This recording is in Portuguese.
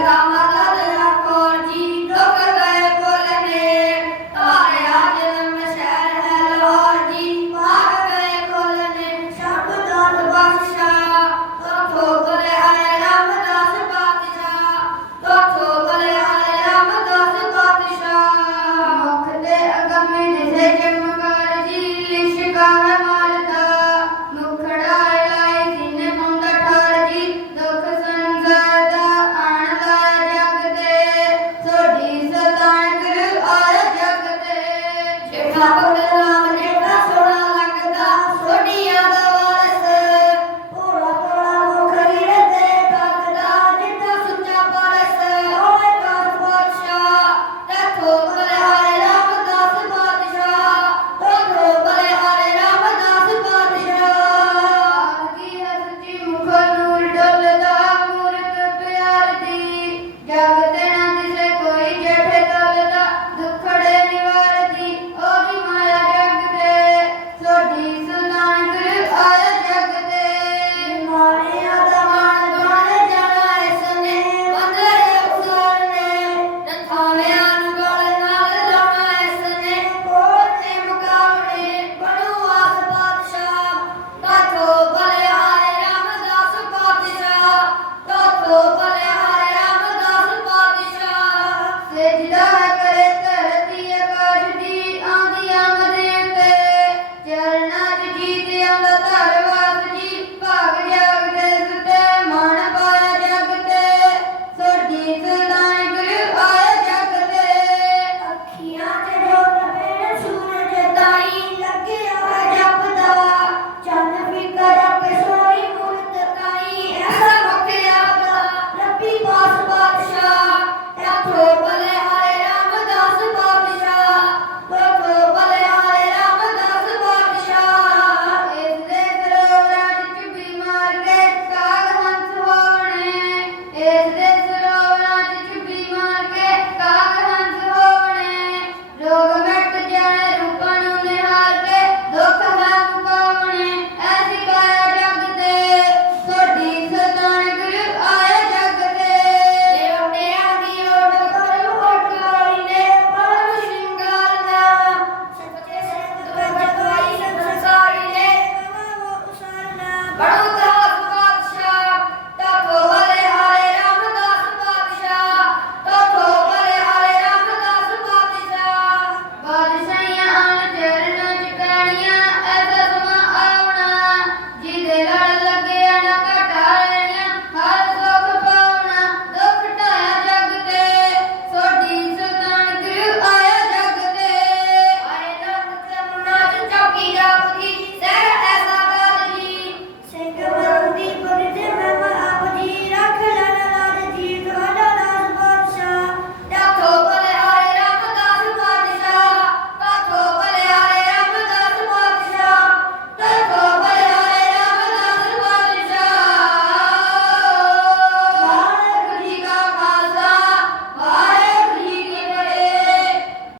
Obrigado.